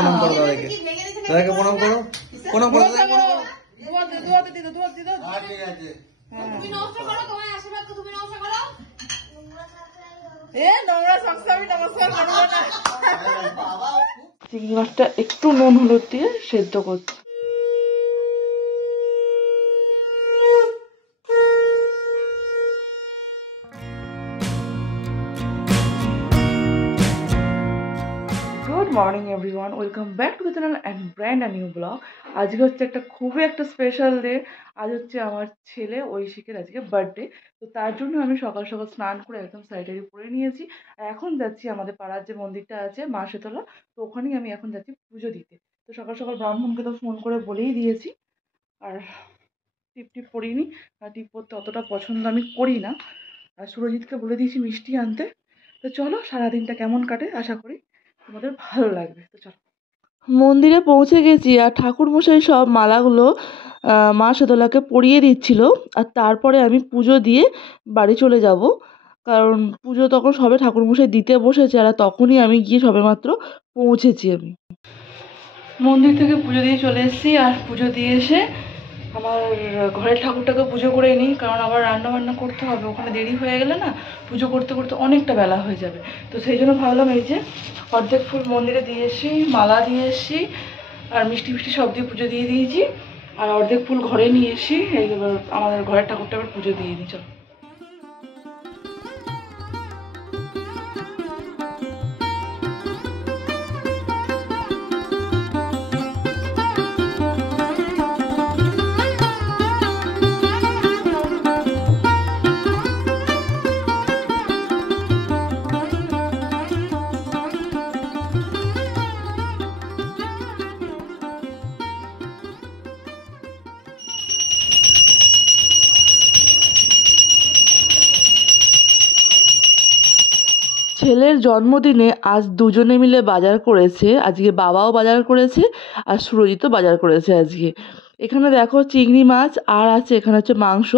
প্রণাম করো দাদাকে, দাদাকে প্রণাম করো, প্রণাম করো, দাদাকে প্রণাম করো। চিংড়ি মাছটা একটু নুন হলুদ দিয়ে সেদ্ধ করছি। Good morning everyone, welcome back to the channel and brand new blog. আজকে হচ্ছে খুবই একটা স্পেশাল ডে। আজ হচ্ছে আমার ছেলে ঐশিকের আজকে বার্থডে। তো তার জন্য আমি সকাল সকাল স্নান করে একদম শাড়ি পরে নিয়েছি। আর এখন যাচ্ছি আমাদের পাড়ার যে মন্দিরটা আছে মা শীতলা, তো ওখানেই আমি এখন যাচ্ছি পুজো দিতে। তো সকাল সকাল ব্রাহ্মণকে তো ফোন করে বলেই দিয়েছি। আর টিপ পরিনি, আর টিপ পরতে অতটা পছন্দ আমি করি না। আর সুরজিৎকে বলে দিয়েছি মিষ্টি আনতে। তো চলো সারাদিনটা কেমন কাটে, আশা করি তোমাদের ভালো লাগবে। তো চলো, মন্দিরে পৌঁছে গেছি আর ঠাকুরমশাই সব মালাগুলো মা শীতলাকে পরিয়ে দিচ্ছিল। আর তারপরে আমি পুজো দিয়ে বাড়ি চলে যাব, কারণ পুজো তখন সবে ঠাকুরমশাই দিতে বসেছে আর তখনই আমি গিয়ে সবেমাত্র পৌঁছেছি। আমি মন্দির থেকে পুজো দিয়ে চলে এসেছি। আর পুজো দিয়ে এসে আমার ঘরের ঠাকুরটাকে পুজো করে নিই, কারণ আবার রান্না বান্না করতে হবে। ওখানে দেরি হয়ে গেলে না পুজো করতে করতে অনেকটা বেলা হয়ে যাবে। তো সেই জন্য ভাবলাম এই যে অর্ধেক ফুল মন্দিরে দিয়ে এসি, মালা দিয়ে এসি, আর মিষ্টি মিষ্টি সব দিয়ে পুজো দিয়ে দিয়েছি। আর অর্ধেক ফুল ঘরে নিয়ে এসি, এই আমাদের ঘরের ঠাকুরটা আবার পুজো দিয়ে দিই। চলো, ছেলের জন্মদিনে আজ দুজনে মিলে বাজার করেছে। আজকে বাবাও বাজার করেছে আর সুরজিতও বাজার করেছে আজকে। এখানে দেখো চিংড়ি মাছ আর আছে এখানে হচ্ছে মাংস,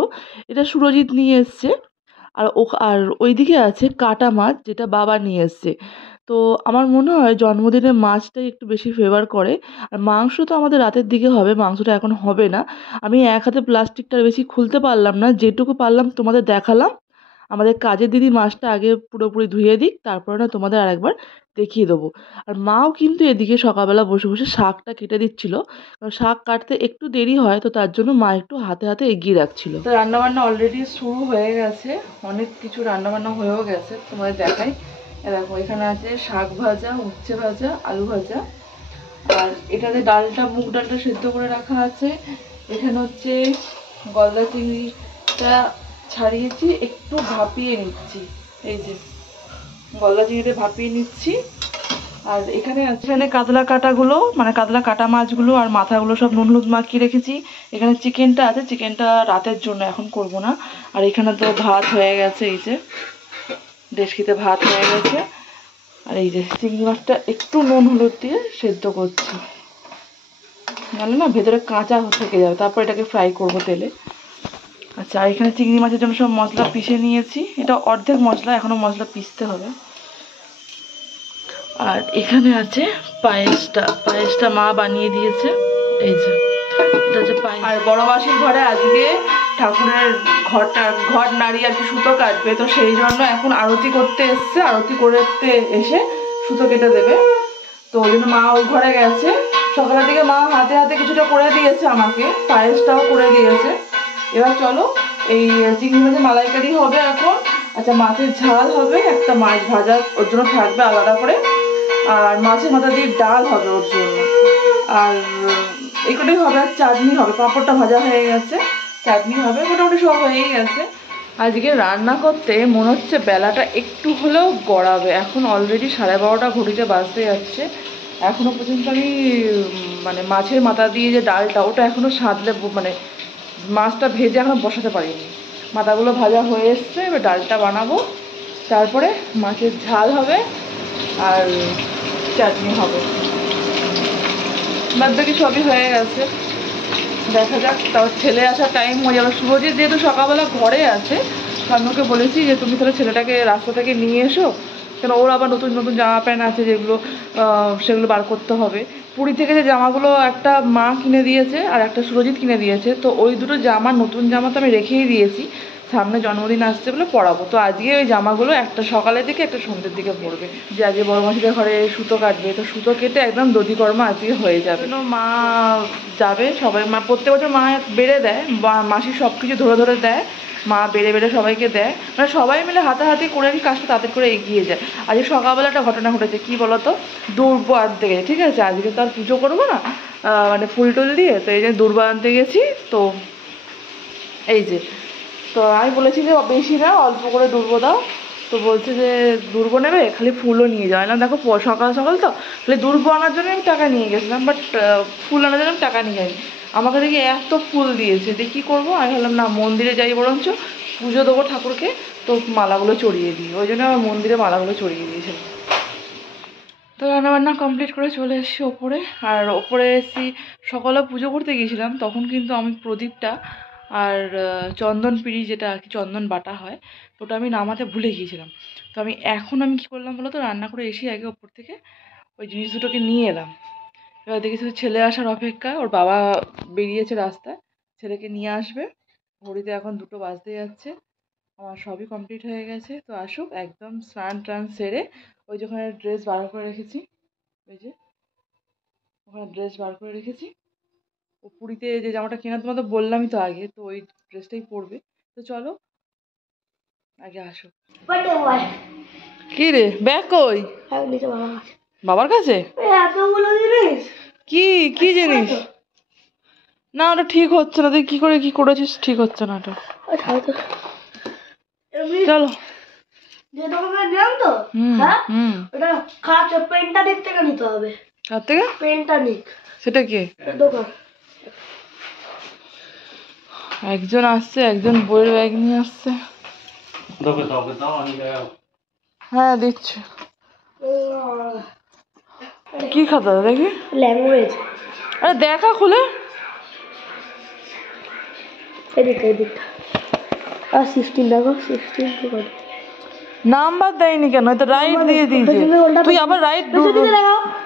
এটা সুরজিৎ নিয়ে এসছে। আর ওইদিকে আছে কাটা মাছ, যেটা বাবা নিয়ে এসছে। তো আমার মনে হয় জন্মদিনে মাছটাই একটু বেশি ফেভার করে। আর মাংস তো আমাদের রাতের দিকে হবে, মাংসটা এখন হবে না। আমি এক হাতে প্লাস্টিকটা বেশি খুলতে পারলাম না, যেটুকু পারলাম তোমাদের দেখালাম। আমাদের কাজের দিদি মাছটা আগে পুরোপুরি ধুয়ে দিক, তারপরে না তোমাদের আরেকবার দেখিয়ে দেবো। আর মাও কিন্তু এদিকে সকালবেলা বসে বসে শাকটা কেটে দিচ্ছিল, কারণ শাক কাটতে একটু দেরি হয়, তো তার জন্য মা একটু হাতে হাতে এগিয়ে রাখছিল। তো রান্নাবান্না অলরেডি শুরু হয়ে গেছে, অনেক কিছু রান্নাবান্না হয়েও গেছে, তোমাদের দেখাই। দেখো এখানে আছে শাক ভাজা, উচ্ছে ভাজা, আলু ভাজা, আর এটাতে ডালটা, মুগ ডালটা সেদ্ধ করে রাখা আছে। এখানে হচ্ছে গলদা চিংড়িটা ছাড়িয়েছি, একটু ভাপিয়ে নিচ্ছি। এই যে গলদা চিংড়িতে ভাপিয়ে নিচ্ছি। আর এখানে কাতলা কাটাগুলো, মানে কাতলা কাটা মাছগুলো আর মাথাগুলো সব নুন হলুদ মাখিয়ে রেখেছি। এখানে চিকেনটা আছে, চিকেনটা রাতের জন্য, এখন করব না। আর এখানে তো ভাত হয়ে গেছে, এই যে দেশকিতে ভাত হয়ে গেছে। আর এই যে চিংড়ি মাছটা একটু নুন হলুদ দিয়ে সেদ্ধ করছি, নাহলে না ভেতরে কাঁচা থেকে যাবে। তারপর এটাকে ফ্রাই করব তেলে। আচ্ছা, আর এখানে চিংড়ি মাছের জন্য সব মশলা পিষে নিয়েছি। এটা অর্ধেক মশলা, এখনো মশলা পিষতে হবে। আর এখানে আছে পায়েসটা মা বানিয়ে দিয়েছে। এই যে এটা হচ্ছে পায়েস। আর বড় মাসির ঘরে আজকে ঠাকুরের ঘর নাড়িয়ে আর কি সুতো কাটবে, তো সেই জন্য এখন আরতি করতে এসছে। আরতি করতে এসে সুতো কেটে দেবে, তো ওই জন্য মা ওই ঘরে গেছে। সকালের দিকে মা হাতে হাতে কিছুটা করে দিয়েছে আমাকে, পায়েসটাও করে দিয়েছে। এবার চলো, এই চিংড়ি মাছের মালাইকারি হবে এখন। আচ্ছা, মাছের ঝাল হবে, একটা মাছ ভাজা ওর জন্য থাকবে আলাদা করে, আর মাছের মাথা দিয়ে ডাল হবে ওর জন্য। আর এগুলোই হবে, আর চাটনি হবে। পাঁপড়টা ভাজা হয়ে গেছে, চাটনি হবে, মোটামুটি সব হয়েই গেছে। আজকে রান্না করতে মনে হচ্ছে বেলাটা একটু হলেও গড়াবে। এখন অলরেডি 12:30 ঘড়িতে বাজতে যাচ্ছে। এখনো পর্যন্ত আমি মানে মাছের মাথা দিয়ে যে ডালটা, ওটা এখনো সাঁতলে, মানে মাছটা ভেজে এখনো বসাতে পারিনি। মাথাগুলো ভাজা হয়ে এসছে, এবার ডালটা বানাবো, তারপরে মাছের ঝাল হবে আর চাটনি হবে। বাদ বাকি সবই হয়ে গেছে, দেখা যাক। তাও ছেলে আসার টাইম হয়ে যাবে। সুরজিৎ যেহেতু সকালবেলা ঘরে আছে, তো আমি ওকে বলেছি যে তুমি তাহলে ছেলেটাকে রাস্তা থেকে নিয়ে এসো, কেন ওর আবার নতুন নতুন জামা প্যান্ট আছে যেগুলো সেগুলো বার করতে হবে। পুরী থেকে যে জামাগুলো একটা মা কিনে দিয়েছে আর একটা সুরজিৎ কিনে দিয়েছে, তো ওই দুটো জামা নতুন জামা তো আমি রেখেই দিয়েছি, সামনে জন্মদিন আসছে বলে পরাবো। তো আজকে ওই জামাগুলো একটা সকালের দিকে একটা সন্ধ্যের দিকে পরবে, যে আজকে বড় মাসিদের ঘরে সুতো কাটবে, তো সুতো কেটে একদম দধিকর্মা আজকে হয়ে যাবে। মা যাবে, সবাই মা প্রত্যেক বছর মা বেড়ে দেয়, মাসি সব কিছু ধরে ধরে দেয়, মা বেড়ে বেড়ে সবাইকে দেয়, মানে সবাই মিলে হাতাহাতি করে কি কাজটা তাড়াতাড়ি করে এগিয়ে যায়। আজকে সকালবেলা একটা ঘটনা ঘটেছে, কি বলতো, দুর্বা আনতে গেছে, ঠিক আছে, আজকে তো আর পুজো করবো না মানে ফুল টুল দিয়ে, তো এই যে দুর্বা আনতে গেছি। তো এই যে, তো আমি বলেছি যে বেশি না, অল্প করে দুর্ব দাও। তো বলছে যে দুর্ব নেবে, খালি ফুলও নিয়ে যাও। না দেখো সকাল সকাল তো খালি দুর্ব আনার জন্য আমি টাকা নিয়ে গেছিলাম, বাট ফুল আনার জন্য আমি টাকা নিয়ে যাইনি। আমাকে দেখি এত ফুল দিয়েছে, দিয়ে কী করবো, আমি ভাবলাম না মন্দিরে যাই বরঞ্চ পুজো দেবো ঠাকুরকে, তো মালাগুলো চড়িয়ে দিই, ওই জন্য আমার মন্দিরে মালাগুলো চড়িয়ে দিয়েছিলাম। তো রান্নাবান্না কমপ্লিট করে চলে এসেছি ওপরে। আর ওপরে এসেছি, সকালে পুজো করতে গিয়েছিলাম, তখন কিন্তু আমি প্রদীপটা আর চন্দন পিড়ি, যেটা আর কি চন্দন বাটা হয়, ওটা আমি নামাতে ভুলে গিয়েছিলাম। তো এখন আমি কী করলাম বলো তো, রান্না করে এসে আগে ওপর থেকে ওই জিনিস দুটোকে নিয়ে এলাম। এবার দেখেছি ছেলে আসার অপেক্ষা, ওর বাবা বেরিয়েছে রাস্তায়, ছেলেকে নিয়ে আসবে। ঘড়িতে এখন 2টো বাজতে যাচ্ছে, আমার সবই কমপ্লিট হয়ে গেছে। তো আসুক, একদম স্নান টান সেরে ওই যে ওখানে ড্রেস বার করে রেখেছি, ওই যে ওখানে ড্রেস বার করে রেখেছি, ও পুরীতে যে জামাটা কেনা তোমাদের বললামই তো আগে, তো ওই ড্রেসটাই পরবে। তো চলো আগে আসুক। কি রে, ব্যাগ কই? বাবার কাছে? কি কি জিনিস? না ওটা ঠিক হচ্ছে না, তুই কি করে কি করেছিস, ঠিক হচ্ছে না ওটা। চলো যে দোকানে দিলাম তো, হ্যাঁ ওটা কাঁচ পেনটা দিক থেকে নিতে হবে। কার থেকে? পেনটা নিক। সেটা কি দোকান? একজন আসছে, একজন বইয়ের ব্যাগ নিয়ে আসছে। হ্যাঁ দিচ্ছি। কি খাতা দেখি? ল্যাঙ্গুয়েজ। আরে দেখা খুলে, এদিকটা এদিকটা। আর 16 দেখো, 16 কি করে? নাম্বার দেয়নি কেন? তো রাইট দিয়ে দিয়েছে। তুই আবার রাইট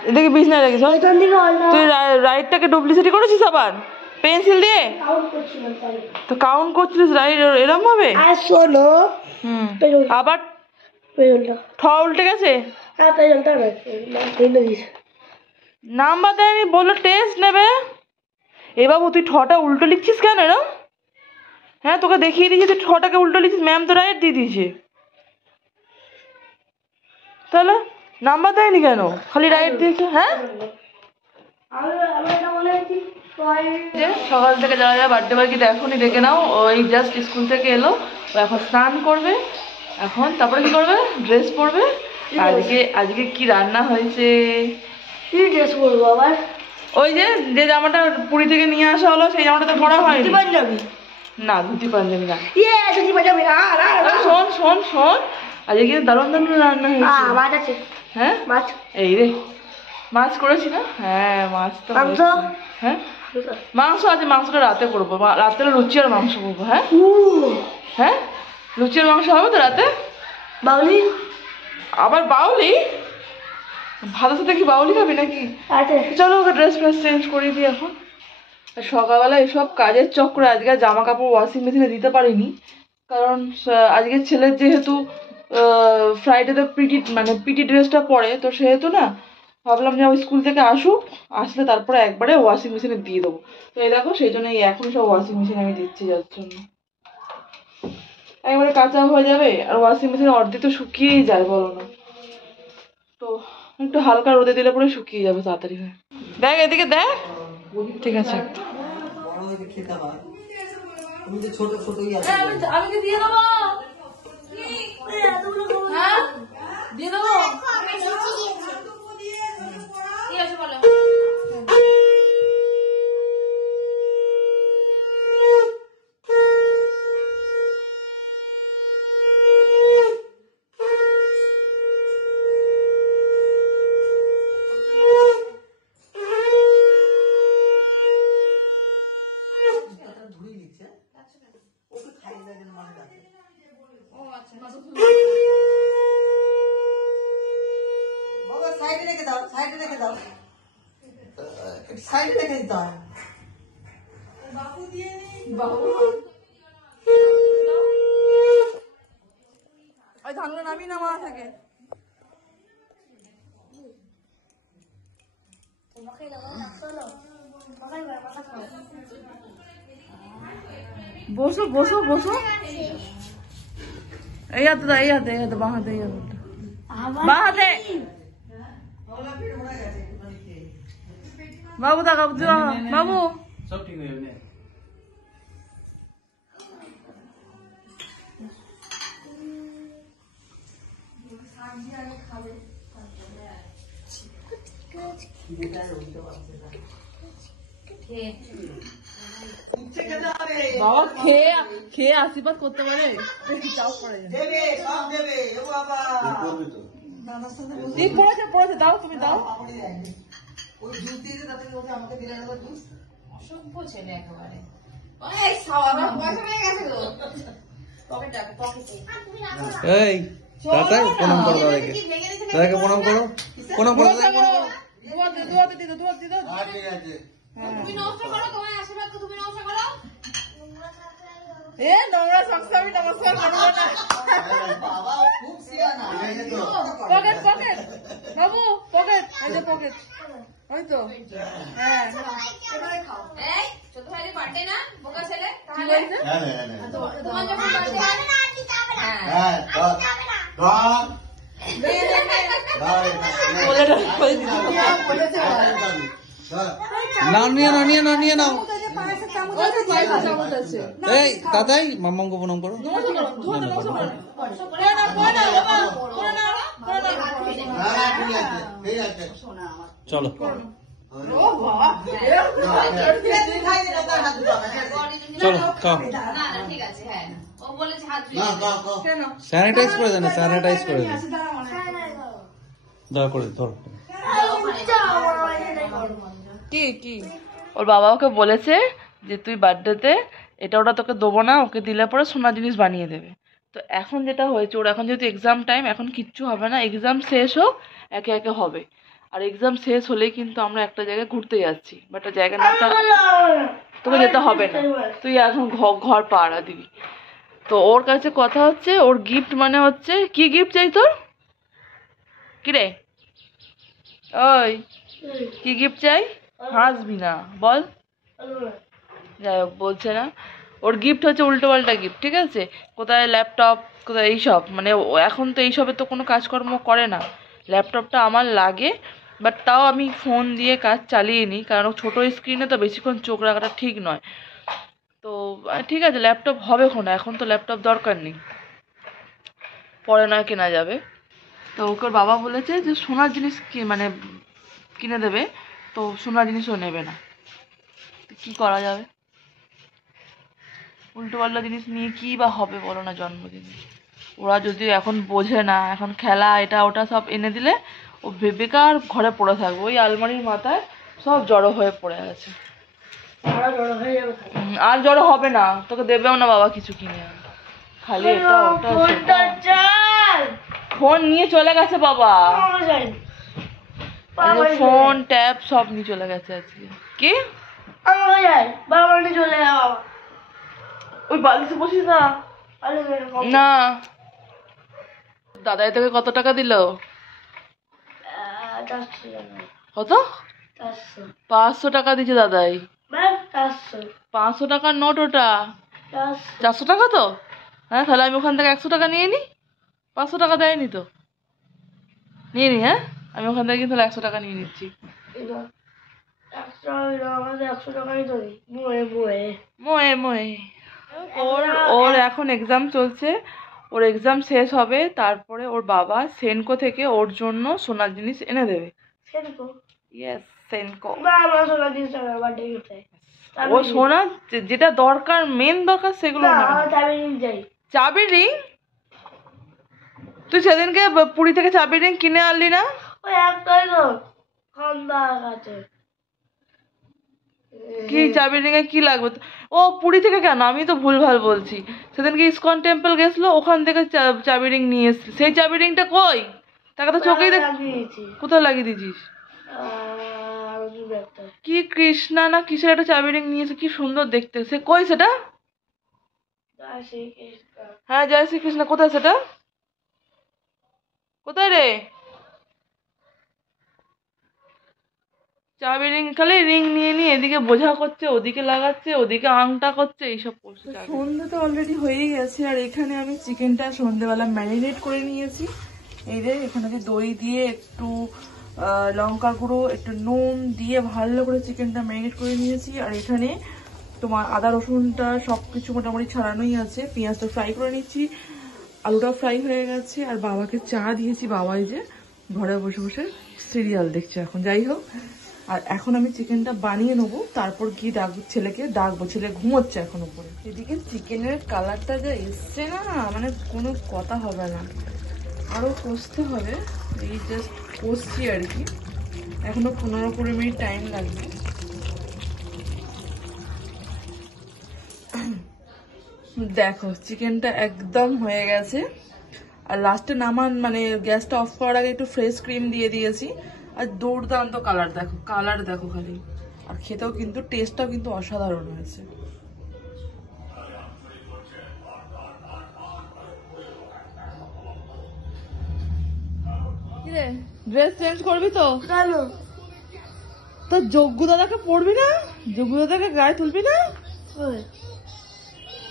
এদিকে বিছনায় রেখেছ, তুই রাইটটাকে ডুপ্লিসিটি করেছিস আবার পেন্সিল দিয়ে? তো কাউন্ট করছিস রাইট এরম ভাবে? আর শোনো, আবার ঠ উল্টে গেছে। নাম্বার দেয়নি, বললো টেস্ট নেবে। এ বাবু তুই ঠটা উল্টো লিখছিস কেন এরম? হ্যাঁ তোকে দেখিয়ে দিয়েছি, তুই ঠটাকে উল্টো লিখছিস, ম্যাম তো রাইট দিয়ে দিয়েছে। তাহলে নাম্বার দেয়নি কেন, খালি রাইট দিয়েছে? হ্যাঁ সকাল থেকে যারা যারা বার্থডে বাকি এখনই ডেকে নাও, ওই জাস্ট স্কুল থেকে এলো, ও এখন স্নান করবে, এখন তারপরে কি করবে, ড্রেস পরবে। আজকে আজকে কি রান্না হয়েছে? কি ড্রেস পরবো আবার? ওই যে যে জামাটা পুরী থেকে নিয়ে আসা হলো, সেই জামাটা তো পরা হয়নি। পাঞ্জাবি না, ধুতি পাঞ্জাবি না। ধুতি পাঞ্জাবি না। শোন শোন শোন, আজকে কিন্তু দারুণ দারুণ রান্না হয়েছে। মাছ আছে। হ্যাঁ মাছ, এই রে মাছ করেছি না? হ্যাঁ মাছ তো। মাংস? হ্যাঁ মাংস আছে, মাংসটা রাতে করবো, রাতে লুচি আর মাংস করবো। হ্যাঁ হ্যাঁ লুচি আর মাংস হবে তো রাতে। বাউলি? আবার বাউলি? ভাতের সাথে কি বাউলি খাবি নাকি? চলো ওকে ড্রেস ফ্রেস চেঞ্জ করিয়ে দিই এখন। সকালবেলা এসব কাজের চক্রে আজকে জামা কাপড় ওয়াশিং মেশিনে দিতে পারিনি, কারণ আজকে ছেলের যেহেতু ফ্রাইডেতে পিটি ড্রেসটা পরে, তো সেহেতু না ভাবলাম যে ওই স্কুল থেকে আসুক, আসলে তারপরে একবারে ওয়াশিং মেশিনে দিয়ে দেবো। তো এই দেখো সেই জন্য এখন সব ওয়াশিং মেশিনে আমি দিচ্ছি, যার জন্য একবারে কাঁচা হয়ে যাবে, আর ওয়াশিং মেশিনে অর্ধেক তো শুকিয়েই যায় বলো না, তো একটু হালকা রোদে দিলে পরে শুকিয়ে যাবে তাড়াতাড়ি হয়ে। দেখ এদিকে দেখ, ঠিক আছে আমি কি দিয়ে দেবো? হ্যাঁ দিয়ে দেবো, ঠিক আছে বলো। সাইডে রেখে দিতে হয়। ওই ধানগুলো নামিয়ে নামা থাকে। বসো বসো বসো। এই হাতে দাও, এই হাতে, এই হাতে, বাঁ হাতে, এই হাতে, বাঁ হাতে। বাবু দা বাবু সব ঠিক হয়ে যাবে। বাবা খেয়ে খেয়ে আশীর্বাদ করতে পারে। চাপ পড়ে যায়। দেবে সব দেবে ও বাবা। ঠিক পড়েছে পড়েছে, দাও তুমি দাও। ওই জুস দিয়ে তাতে ওকে আমাকে দিলে না জুস। অসভ্য ছেলে একেবারে। এই সারা পয়সা হয়ে গেছে গো। পকেটে এই তাতাই প্রণাম করো দাদাকে। দাদাকে প্রণাম করো। প্রণাম করো দাদাকে প্রণাম করো। দুয়াতে দিদো, দুয়াতে দিদো। ঠিক আছে। তুমি নমস্কার করো, তোমার আশীর্বাদ তুমি নমস্কার করো। এ নোংরা সংস্থা, আমি নমস্কার করবো না। বাবা খুব সিয়ানা। পকেট পকেট বাবু, পকেট, এই যে পকেট, ওই তো। হ্যাঁ এবারে খাও। এই ছোট ভাইয়ের বার্থডে না, বোকা ছেলে। কি তাহলে বলছে? তোমার যখন বার্থডে হয় হ্যাঁ হ্যাঁ ধর। নাও নিয়ে নাও নিয়ে নাও নিয়ে নাও। ওই তো পয়সা চামচ আছে। এই তাতাই মাম্মাকে প্রণাম করো। নমস্কার করো, ধুয়াতে নমস্কার করো। করে নাও, করে নাও বাবা, করে নাও, করে নাও। চলো ও বাবা, চলো খাও। না না ঠিক আছে হ্যাঁ। ও বলেছে হাত ধুয়ে কেন? স্যানিটাইজ করে দেন, স্যানিটাইজ করে দেন। দয়া করে ধরো। কি কি ওর বাবা ওকে বলেছে যে তুই বার্থডেতে এটা ওটা তোকে দেবো না, ওকে দিলে পরে সোনার জিনিস বানিয়ে দেবে। তো এখন যেটা হয়েছে, ওর এখন যেহেতু এক্সাম টাইম, এখন কিচ্ছু হবে না, এক্সাম শেষ হোক একে একে হবে। আর এক্সাম শেষ হলেই কিন্তু আমরা একটা জায়গায় ঘুরতে যাচ্ছি, বাট জায়গার নামটা তোকে যেতে হবে না, তুই এখন ঘর পাড়া দিবি। তো ওর কাছে কথা হচ্ছে, ওর গিফট মানে হচ্ছে কি গিফট চাই তোর? কি রে ওই কি গিফট চাই? হাসবি না, বল। যাই হোক বলছে না, ওর গিফট হচ্ছে উল্টো পাল্টা গিফট, ঠিক আছে? কোথায় ল্যাপটপ, কোথায় এইসব, মানে এখন তো এইসবে তো কোনো কাজকর্ম করে না। ল্যাপটপটা আমার লাগে, বাট তাও আমি ফোন দিয়ে কাজ চালিয়ে নিই, কারণ ছোটো স্ক্রিনে তো বেশিক্ষণ চোখ রাখাটা ঠিক নয়। তো ঠিক আছে ল্যাপটপ হবে না, এখন তো ল্যাপটপ দরকার নেই, পরে নয় কেনা যাবে। তো ওকে ওর বাবা বলেছে যে সোনার জিনিস কি মানে কিনে দেবে, তো সোনার জিনিসও নেবে না। তো কী করা যাবে? উল্টো পাল্টা জিনিস নিয়ে কী বা হবে বলো না জন্মদিনে? ওরা যদি এখন বোঝে না, এখন খেলা এটা ওটা সব এনে দিলে ও বেকার ঘরে পড়ে থাকবে, ওই আলমারির মাথায় সব জড়ো হয়ে পড়ে আছে। আর জড়ো হবে না, তোকে দেবেও না বাবা কিছু কিনে, খালি এটা ওটা ফোন নিয়ে চলে গেছে বাবা, ফোন ট্যাব সব নিয়ে চলে গেছে আজকে। কি ওই বালিশে বসিস না। না দাদাই তোকে কত টাকা দিল? কত? 500 টাকা দিচ্ছে দাদাই। 500 টাকার নোট ওটা। 400 টাকা তো? হ্যাঁ তাহলে আমি ওখান থেকে 100 টাকা নিয়ে নিই। 500 টাকা দেয়নি তো, নিয়ে নি। হ্যাঁ আমি ওখান থেকে কিন্তু 100 টাকা নিয়ে নিচ্ছি। মোয়ে মোয়ে ওর এখন এক্সাম চলছে, ওর এক্সাম শেষ হবে, তারপরে ওর বাবা সেনকো থেকে ওর জন্য সোনার জিনিস এনে দেবে। ইয়েস সেনকো। ও সোনা যেটা দরকার, মেন দরকার সেগুলো না। চাবি রিং? তুই সেদিনকে পুরী থেকে চাবি রিং কিনে আনলি না? কি চাবি রিং এ কি লাগবে? ও পুরী থেকে কেন, আমি তো ভুলভাল বলছি। সেদিনকে ইসকন টেম্পল গেছিল, ওখান থেকে চাবি রিং নিয়ে এসছি। সেই চাবি রিংটা কই? তাকে তো চোখেই দেখ। কোথায় লাগিয়ে দিয়েছিস? আসবে একটা। কি কৃষ্ণা না কিসের একটা চাবি রিং নিয়েছে, কি সুন্দর দেখতে। সে কই সেটা? জয় শ্রীকৃষ্ণ। হ্যাঁ জয় শ্রীকৃষ্ণ। কোথায় সেটা? কোথায় রে? চাবি রিং, খালি রিং নিয়ে নিয়ে এদিকে বোঝা করছে, ওদিকে লাগাচ্ছে, ওদিকে আংটা করছে, এইসব করছে। সন্ধ্যে তো অলরেডি হয়েই গেছে, আর এখানে আমি চিকেনটা সন্ধ্যেবেলা ম্যারিনেট করে নিয়েছি। এই যে এখানে দই দিয়ে একটু লঙ্কা গুঁড়ো, একটু নুন দিয়ে ভালো করে চিকেনটা ম্যারিনেট করে নিয়েছি। আর এখানে তোমার আদা রসুনটা সবকিছু মোটামুটি ছাড়ানোই আছে। পেঁয়াজটা ফ্রাই করে নিচ্ছি, আলুটা ফ্রাই হয়ে গেছে। আর বাবাকে চা দিয়েছি, বাবা এই যে ঘরে বসে বসে সিরিয়াল দেখছে এখন। যাই হোক, আর এখন আমি চিকেনটা বানিয়ে নেবো, তারপর গিয়ে ছেলেকে ডাকবো। ছেলে ঘুমোচ্ছে এখন উপরে। এদিকে চিকেনের কালারটা যা এসছে না, মানে কোনো কথা হবে না, আরো কষতে হবে। এই জাস্ট কষছি আর কি, এখনো 15-20 মিনিট টাইম লাগবে। দেখো চিকেনটা একদম হয়ে গেছে। আর লাস্টে নামান মানে গ্যাসটা অফ করার আগে একটু ফ্রেশ ক্রিম দিয়ে দিয়েছি। আর দুর্দান্ত কালার, দেখো কালার দেখো খালি। আর খেতেও কিন্তু টেস্টটাও কিন্তু অসাধারণ হয়েছে। ড্রেস চেঞ্জ করবি তো? কেন? তো যজ্ঞ দাদাকে পড়বি না? যজ্ঞ দাদাকে গায়ে তুলবি না? ওই।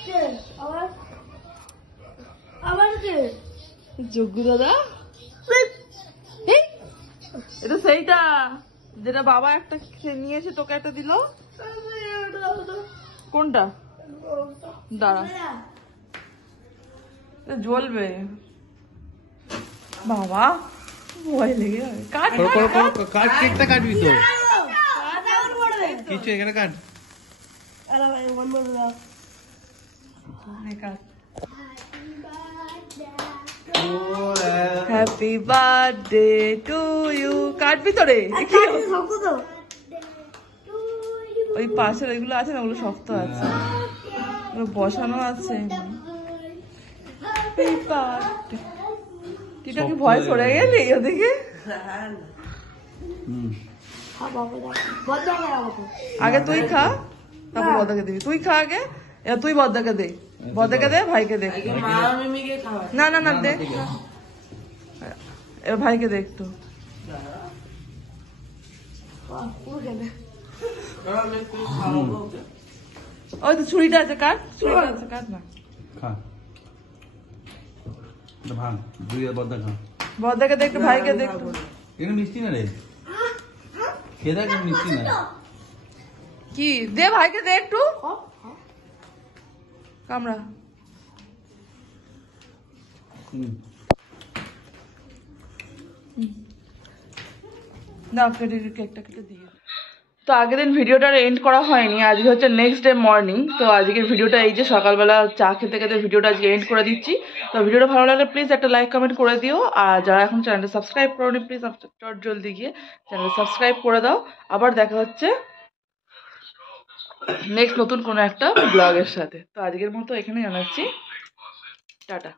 কে? আবার? আবার কে? যজ্ঞ দাদা? এই, এটা সেইটা যেটা বাবা একটা নিয়েছে, তোকে একটা দিল। কোনটা? দাঁড়া, এটা জ্বলবে বাবা, ভয় লেগে যাবে। কাট কাট, কেকটা কাটবি তো? কিছু এখানে কাট। Happy birthday to you. কাটবি তো রে? ওই পাশের ওইগুলো আছে না, ওগুলো শক্ত আছে, ওগুলো বসানো আছে। তুই কি ভয় সরে গেলি ওদিকে? আগে তুই খা, তারপর বদাকে দিবি। তুই খা আগে, তুই বদাকে দে, বদাকে দে, ভাইকে দে। না না না দে, এবার ভাইকে দে একটু। ওই তো ছুরিটা আছে, কাট, ছুরিটা আছে, কাট না। খা, ভাঙ দুই বদ্দা খা। বদাকে দে একটু, ভাইকে দে একটু। এটা মিষ্টি না রে, খেয়ে দেখ মিষ্টি না। কি দে, ভাইকে দে একটু, কামড়া। না কেকটা কেটে দিয়ে। তো আগের দিন ভিডিওটা এন্ড করা হয়নি, আজকে হচ্ছে নেক্সট ডে মর্নিং। তো আজকের ভিডিওটা এই যে সকালবেলা চা খেতে খেতে ভিডিওটা আজকে এন্ড করে দিচ্ছি। তো ভিডিওটা ভালো লাগলে প্লিজ একটা লাইক কমেন্ট করে দিও। আর যারা এখন চ্যানেলটা সাবস্ক্রাইব করোনি, প্লিজ চট জলদি গিয়ে চ্যানেলটা সাবস্ক্রাইব করে দাও। আবার দেখা হচ্ছে নেক্সট নতুন কোনো একটা ব্লগের সাথে। তো আজকের মতো এখানে জানাচ্ছি টাটা।